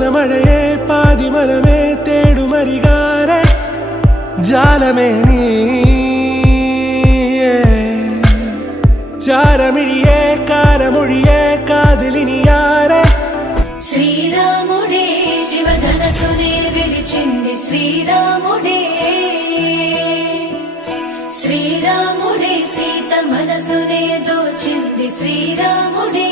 వానమഴయే పాది మనమే తేడు మరిగారే జాలమే నీ చారమిడియే కారముడియే కాదలినియారే శ్రీరాముడే శివధనసునే విలిచింది శ్రీరాముడే శ్రీరాముడే సీత మనసునే దోచింది శ్రీరాముడే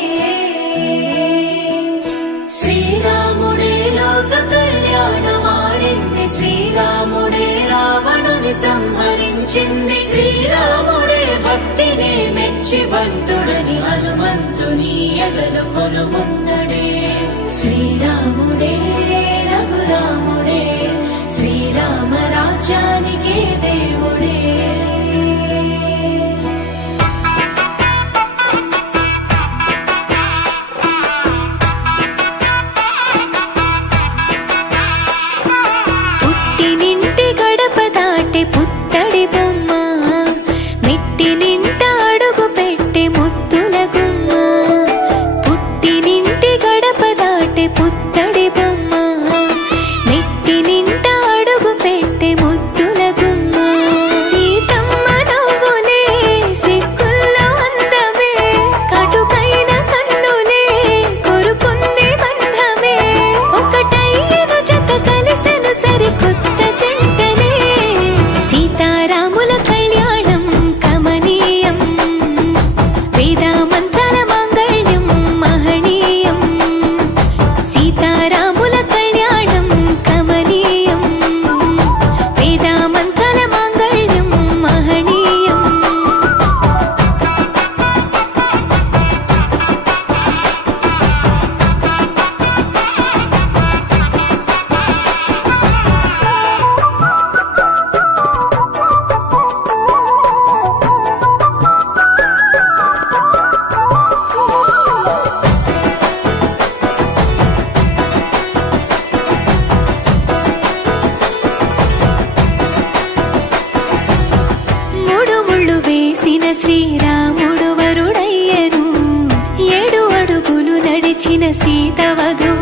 శ్రీరాముడే లోక కళ్యాణమాడింది శ్రీరాముడే రావణుని సంహరించింది శ్రీరాముడే భక్తిని మెచ్చి బంటుడని హనుమంతుని ఎగలు కొలువున్నడే శ్రీరాముడే రఘురాముడే శ్రీరామ రాజ్యానికే దేవుడే పుట్టినింటి గడప దాటి పుత్తడి బొమ్మ మెట్టి నింట అడుగు పెట్టే ముద్దుల గుమ్మ పుట్టినింటి గడప దాటి పుత్తడి బొమ్మ మెట్టి నింట అడుగు పెట్టే ముద్దుల గుమ్మ సీతమ్మ నవ్వులే సిక్కుల్లో అందమే కటుకైన కన్నులే కొరుకుంది బంధమే ఒకటైన జత కలిసెను సరికొత్త జంటనే సీతారాముల కళ్యాణం కమనీయం వేద మంత్రాల మాంగళ్యం మహనీయం సీతారాముల కళ్యాణం కమనీయం వేద మంత్రాల మాంగళ్యం మహనీయం మూడు ముళ్ళు వేసిన శ్రీరాముడు వరుడయ్యను 7 అడుగులు నడిచిన సీత వధువు